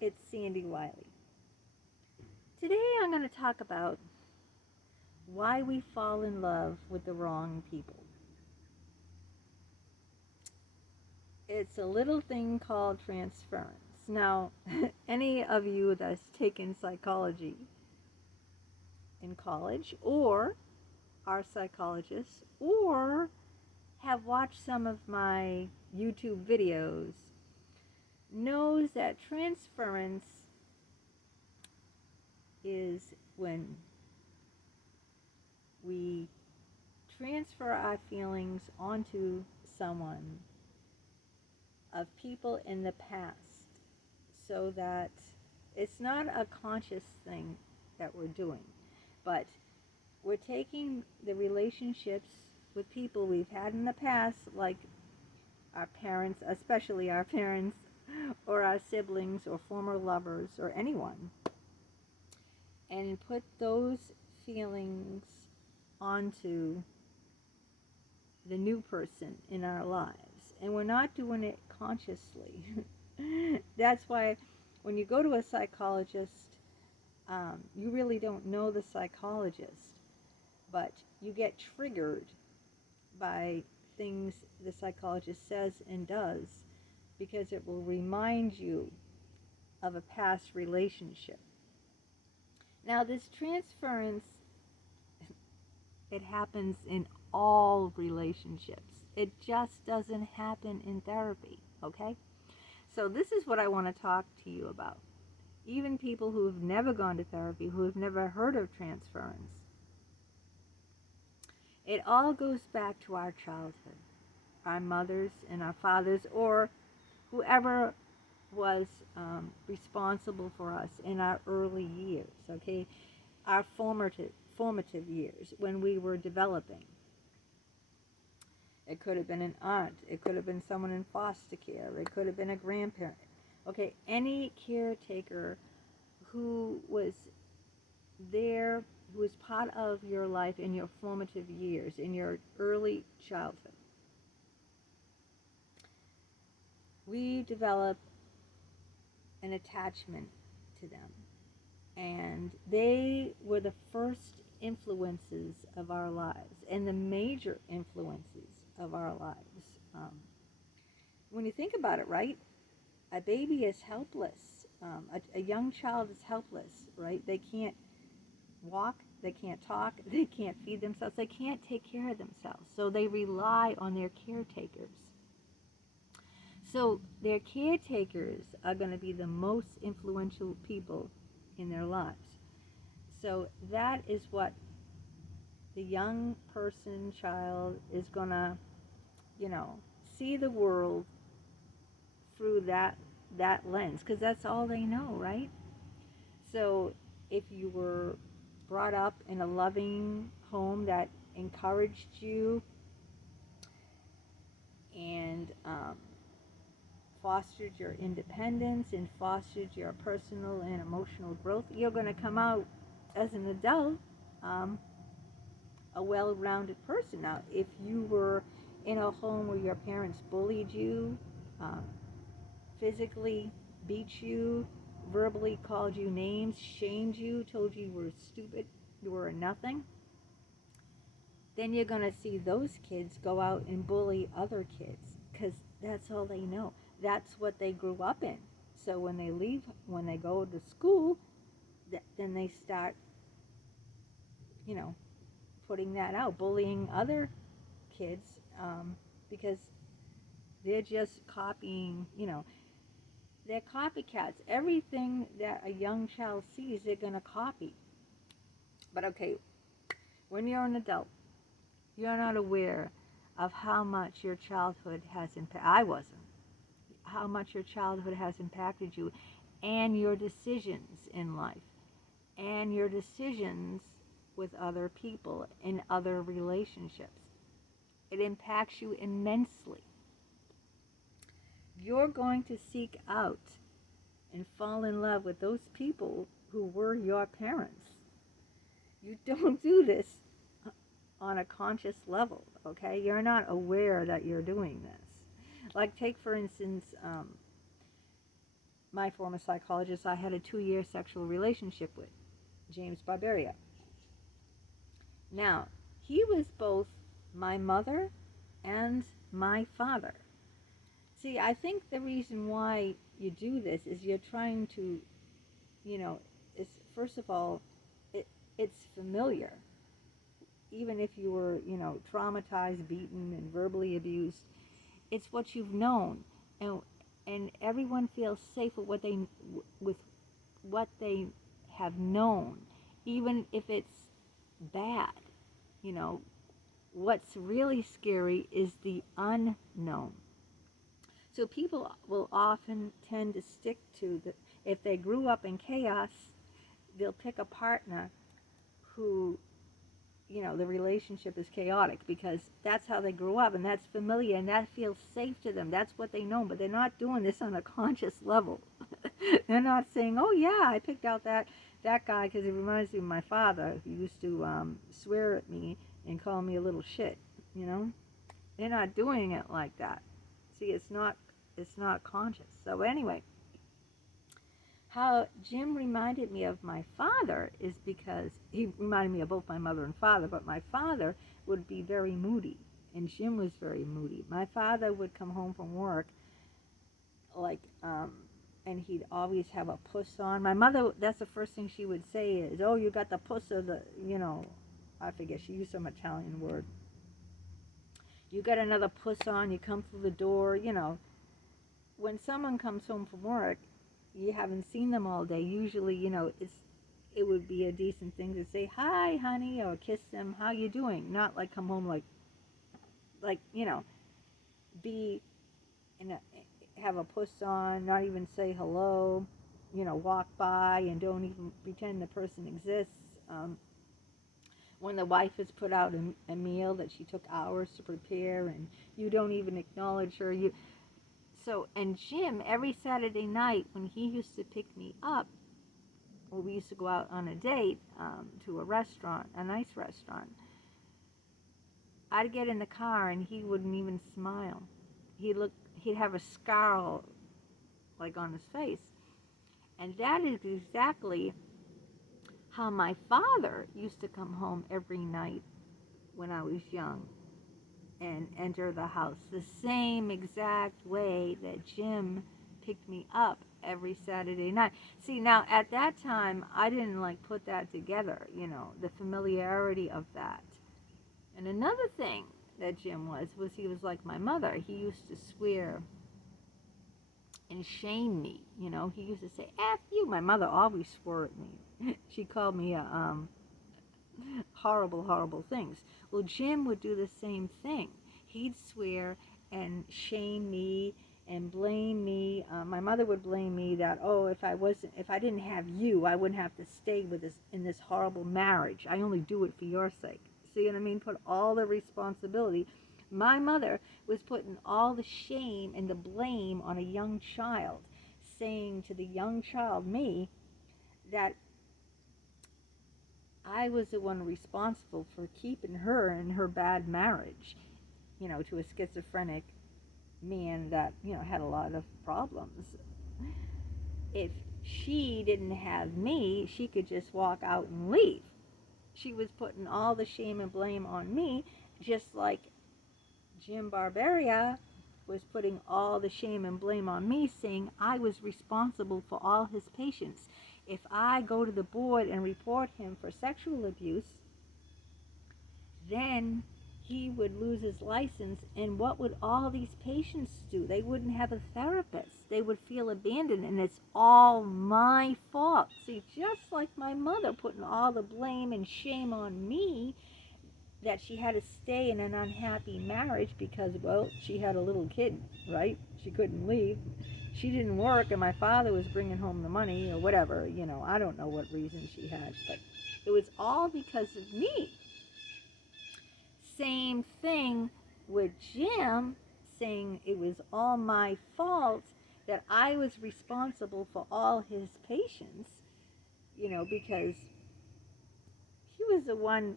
it's Sandy Wiley. Today I'm going to talk about why we fall in love with the wrong people. It's a little thing called transference. Now, any of you that's taken psychology in college, or are psychologists, or have watched some of my YouTube videos, knows that transference is when we transfer our feelings onto someone of people in the past, so that it's not a conscious thing that we're doing, but we're taking the relationships with people we've had in the past, like our parents, especially our parents, or our siblings, or former lovers, or anyone, and put those feelings onto the new person in our lives. And we're not doing it consciously. That's why when you go to a psychologist, you really don't know the psychologist, but you get triggered by things the psychologist says and does, because it will remind you of a past relationship. Now, this transference, it happens in all relationships. It just doesn't happen in therapy, okay? So this is what I want to talk to you about. Even people who have never gone to therapy, who have never heard of transference, it all goes back to our childhood, our mothers and our fathers, or whoever was responsible for us in our early years, okay? Our formative years when we were developing. It could have been an aunt. It could have been someone in foster care. It could have been a grandparent. Okay, any caretaker who was there, who was part of your life in your formative years, in your early childhood. We develop an attachment to them. And they were the first influences of our lives, and the major influences of our lives. When you think about it, right? A baby is helpless. A young child is helpless, right? They can't walk, they can't talk, they can't feed themselves, they can't take care of themselves. So they rely on their caretakers. So their caretakers are going to be the most influential people in their lives. So that is what the young person, child, is going to, see the world through that lens, because that's all they know, right? So if you were brought up in a loving home that encouraged you and fostered your independence and fostered your personal and emotional growth, you're going to come out as an adult a well-rounded person. Now, if you were in a home where your parents bullied you, um, physically beat you, verbally called you names, shamed you, told you were stupid, you were nothing, then you're going to see those kids go out and bully other kids, because that's all they know. That's what they grew up in. So when they leave, when they go to school, then they start, you know, putting that out, bullying other kids, because they're just copying, they're copycats. Everything that a young child sees, they're going to copy. But okay, when you're an adult, you're not aware of how much your childhood has impacted. I wasn't. How much your childhood has impacted you, and your decisions in life, and your decisions with other people in other relationships. It impacts you immensely. You're going to seek out and fall in love with those people who were your parents. You don't do this on a conscious level, okay? You're not aware that you're doing this. Like, take for instance, my former psychologist I had a 2-year sexual relationship with, James Barberia. Now, he was both my mother and my father. See, I think the reason why you do this is you're trying to, it's first of all, it's familiar. Even if you were, traumatized, beaten, and verbally abused, it's what you've known, and everyone feels safe with what they have known, even if it's bad. You know, what's really scary is the unknown. So people will often tend to stick to if they grew up in chaos, they'll pick a partner who, the relationship is chaotic because that's how they grew up and that's familiar and that feels safe to them. That's what they know, but they're not doing this on a conscious level. They're not saying, oh yeah, I picked out that guy because it reminds me of my father. He used to swear at me and call me a little shit, They're not doing it like that. See, it's not conscious. So anyway, how Jim reminded me of my father is because he reminded me of both my mother and father, but my father would be very moody, and Jim was very moody. My father would come home from work, and he'd always have a puss on. My mother, that's the first thing she would say is, oh, you got the puss or I forget, she used some Italian word. You got another puss on, you come through the door, When someone comes home from work, you haven't seen them all day. Usually, it would be a decent thing to say, hi, honey, or kiss them, how you doing? Not like come home be have a puss on, not even say hello, walk by and don't even pretend the person exists. When the wife has put out a meal that she took hours to prepare and you don't even acknowledge her, and Jim, every Saturday night when he used to pick me up, we used to go out on a date to a restaurant, a nice restaurant. I'd get in the car and he wouldn't even smile. He'd have a scowl on his face. And that is exactly how my father used to come home every night when I was young and enter the house, the same exact way that Jim picked me up every Saturday night. See, now at that time, I didn't put that together, the familiarity of that. And another thing that Jim was he was like my mother. He used to swear and shame me, He used to say, F you. My mother always swore at me. She called me horrible, horrible things. Well, Jim would do the same thing. He'd swear and shame me and blame me. My mother would blame me that, oh, if I didn't have you, I wouldn't have to stay in this horrible marriage. I only do it for your sake. See what I mean? Put all the responsibility. My mother was putting all the shame and the blame on a young child, saying to the young child, me, that I was the one responsible for keeping her in her bad marriage, to a schizophrenic man that, had a lot of problems. If she didn't have me, she could just walk out and leave. She was putting all the shame and blame on me, just like Jim Barberia was putting all the shame and blame on me, saying I was responsible for all his patients. If I go to the board and report him for sexual abuse, then he would lose his license, and what would all these patients do? They wouldn't have a therapist. They would feel abandoned, and it's all my fault. See, just like my mother putting all the blame and shame on me, that she had to stay in an unhappy marriage because, well, she had a little kid, right? She couldn't leave. She didn't work, and my father was bringing home the money or whatever, I don't know what reason she had, but it was all because of me. Same thing with Jim, saying it was all my fault, that I was responsible for all his patients, because he was the one,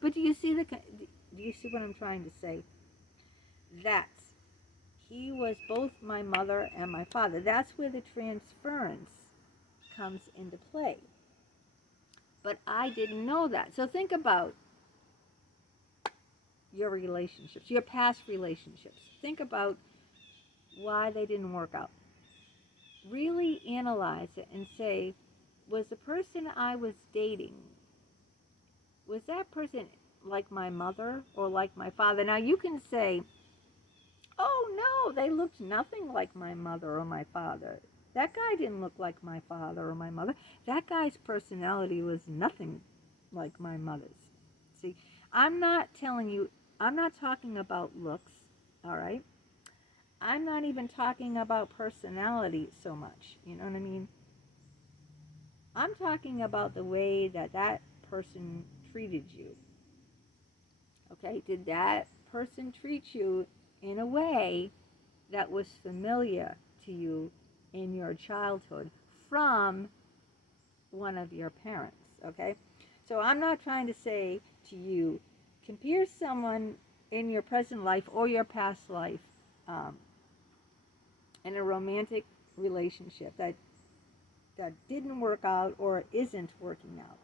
But do you see what I'm trying to say? That he was both my mother and my father. That's where the transference comes into play. But I didn't know that. So think about your relationships, your past relationships. Think about why they didn't work out. Really analyze it and say, was the person I was dating, was that person like my mother or like my father? Now you can say, oh no, they looked nothing like my mother or my father. That guy didn't look like my father or my mother. That guy's personality was nothing like my mother's. See, I'm not telling you, I'm not talking about looks, all right? I'm not even talking about personality so much. You know what I mean? I'm talking about the way that that person treated you. Okay? Did that person treat you in a way that was familiar to you in your childhood from one of your parents? Okay? So I'm not trying to say to you, compare someone in your present life or your past life um, in a romantic relationship that didn't work out or isn't working out.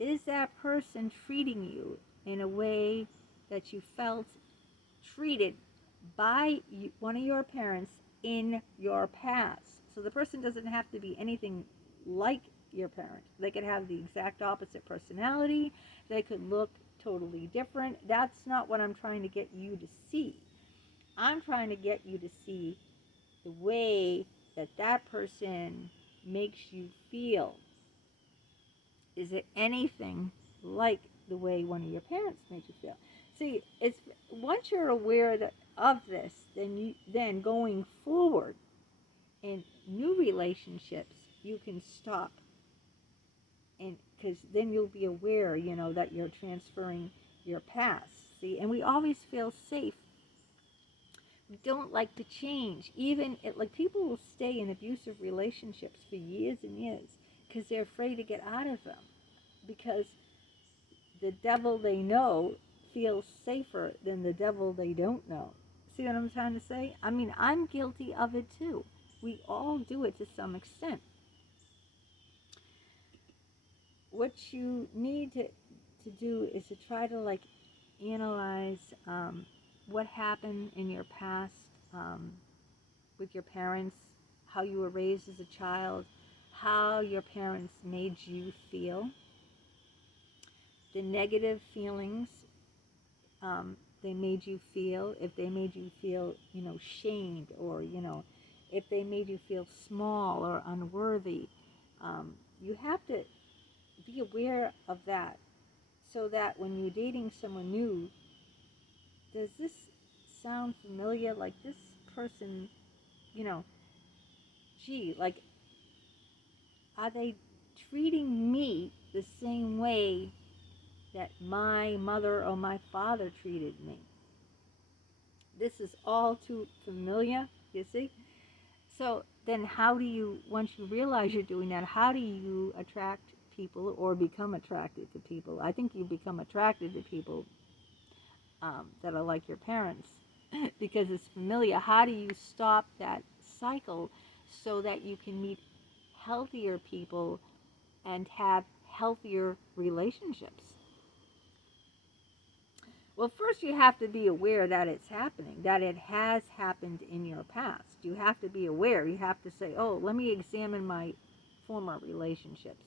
Is that person treating you in a way that you felt treated by one of your parents in your past? So the person doesn't have to be anything like your parent. They could have the exact opposite personality. They could look totally different. That's not what I'm trying to get you to see. I'm trying to get you to see the way that that person makes you feel. Is it anything like the way one of your parents made you feel? See, it's once you're aware of this, then going forward in new relationships, you can stop, and because then you'll be aware, that you're transferring your past. See, and we always feel safe. We don't like to change. Even like people will stay in abusive relationships for years and years because they're afraid to get out of them, because the devil they know feels safer than the devil they don't know. See what I'm trying to say? I mean, I'm guilty of it too. We all do it to some extent. What you need to do is to try to like analyze what happened in your past with your parents, how you were raised as a child, how your parents made you feel, the negative feelings they made you feel, if they made you feel, shamed, or, if they made you feel small or unworthy. You have to be aware of that so that when you're dating someone new, does this sound familiar? Like this person, you know, gee, like, are they treating me the same way that my mother or my father treated me? This is all too familiar, you see? So then how do you, once you realize you're doing that, how do you attract people or become attracted to people? I think you become attracted to people that are like your parents because it's familiar. How do you stop that cycle so that you can meet healthier people and have healthier relationships? Well, first you have to be aware that it's happening, that it has happened in your past. You have to be aware. You have to say, oh, let me examine my former relationships.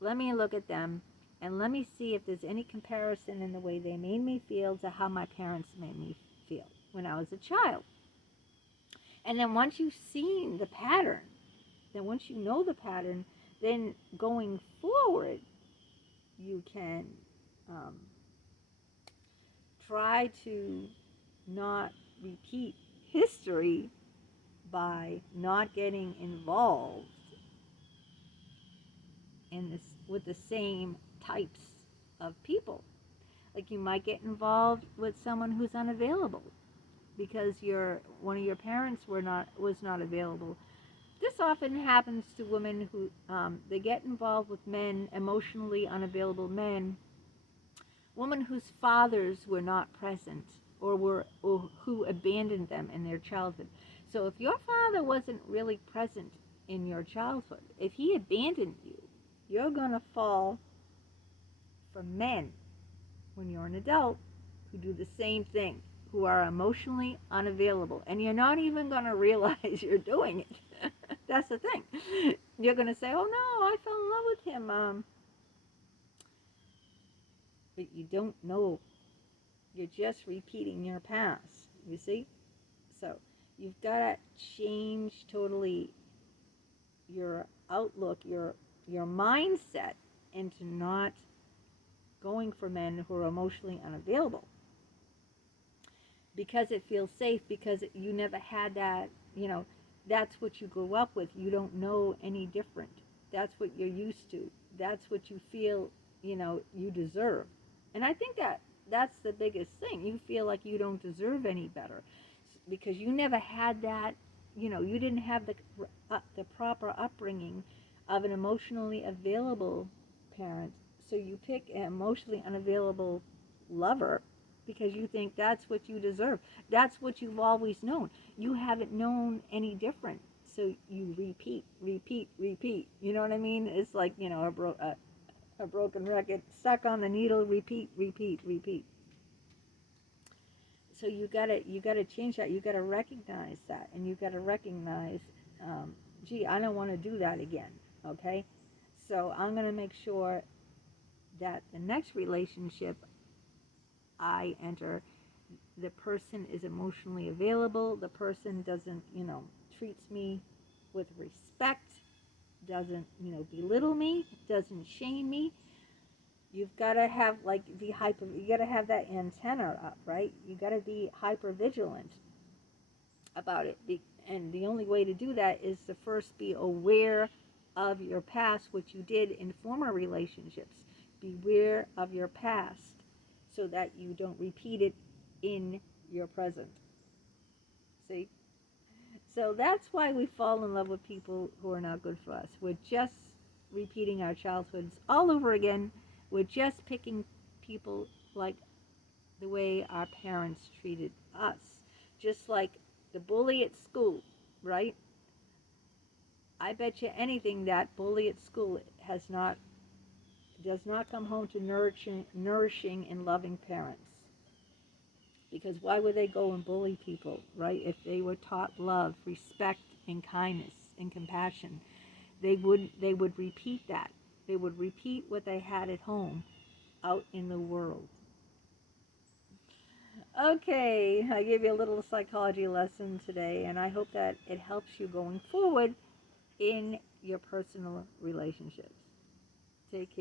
Let me look at them and let me see if there's any comparison in the way they made me feel to how my parents made me feel when I was a child. And then once you've seen the pattern, then once you know the pattern, then going forward, you can try to not repeat history by not getting involved in this with the same types of people. Like you might get involved with someone who's unavailable because one of your parents was not available. This often happens to women who they get involved with men, emotionally unavailable men, women whose fathers were not present or who abandoned them in their childhood. So if your father wasn't really present in your childhood, if he abandoned you, you're going to fall for men when you're an adult who do the same thing, who are emotionally unavailable, and you're not even going to realize you're doing it. That's the thing. You're going to say, "Oh no, I fell in love with him," but you don't know. You're just repeating your past. You see? So you've got to change totally your outlook, your mindset into not going for men who are emotionally unavailable because it feels safe, because you never had that, that's what you grew up with. You don't know any different. That's what you're used to. That's what you feel, you deserve. And I think that's the biggest thing. You feel like you don't deserve any better because you never had that, you didn't have the proper upbringing of an emotionally available parent. So you pick an emotionally unavailable lover because you think that's what you deserve. That's what you've always known. You haven't known any different. So you repeat, repeat, repeat. You know what I mean? It's like, a broken record, stuck on the needle, repeat, repeat, repeat. So you gotta change that. You gotta recognize that, and you gotta recognize, gee, I don't want to do that again. Okay, so I'm gonna make sure that the next relationship I enter, the person is emotionally available. The person doesn't, treats me with respect, doesn't, belittle me, doesn't shame me. You've got to have like you got to have that antenna up, right? You got to be hyper vigilant about it. And the only way to do that is to first be aware of your past, what you did in former relationships. Beware of your past so that you don't repeat it in your present. See? So that's why we fall in love with people who are not good for us. We're just repeating our childhoods all over again. We're just picking people like the way our parents treated us. Just like the bully at school, right? I bet you anything that bully at school does not come home to nourishing and loving parents. Because why would they go and bully people, right? If they were taught love, respect, and kindness and compassion, they would repeat that. They would repeat what they had at home out in the world. Okay, I gave you a little psychology lesson today, and I hope that it helps you going forward in your personal relationships. Take care.